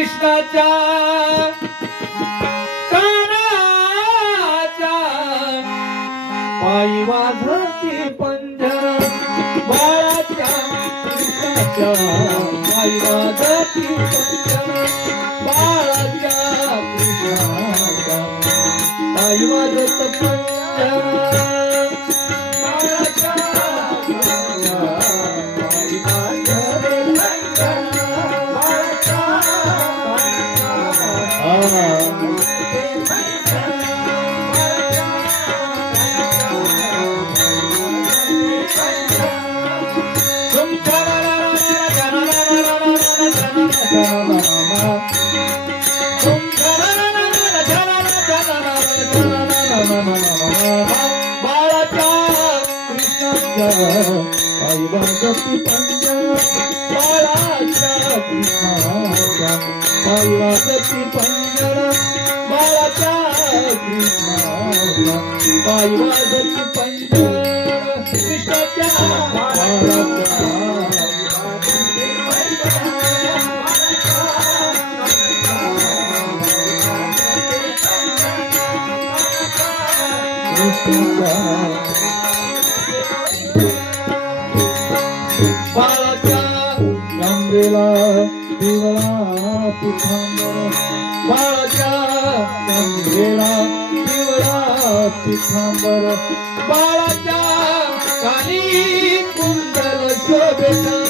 कृष्णाच्या कानाच्या पायी वाघाची पंजरा बाळाच्या पायी वाघाची पंजरा बाळाच्या कृष्णाच्या पायी वाजत पंजरा. Amen. वाजती पंजरा बाळाच्या कृष्णाच्या आई वाजती पंजरा बाळाच्या कृष्णाच्या आई वाजती कृष्णाच्या बाळाच्या बाळाच्या कमरेला पिवळा पिठांबर बाळाच्या पिठांबर बाळाच्या कुंडल शोभेता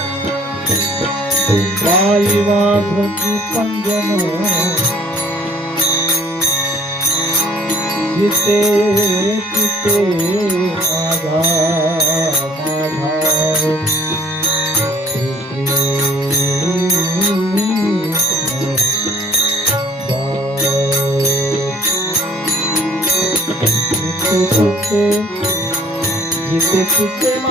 वाजती बाळाच्या गाण्याच्या पायी वाजती बाई वाघची पंजन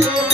Bye.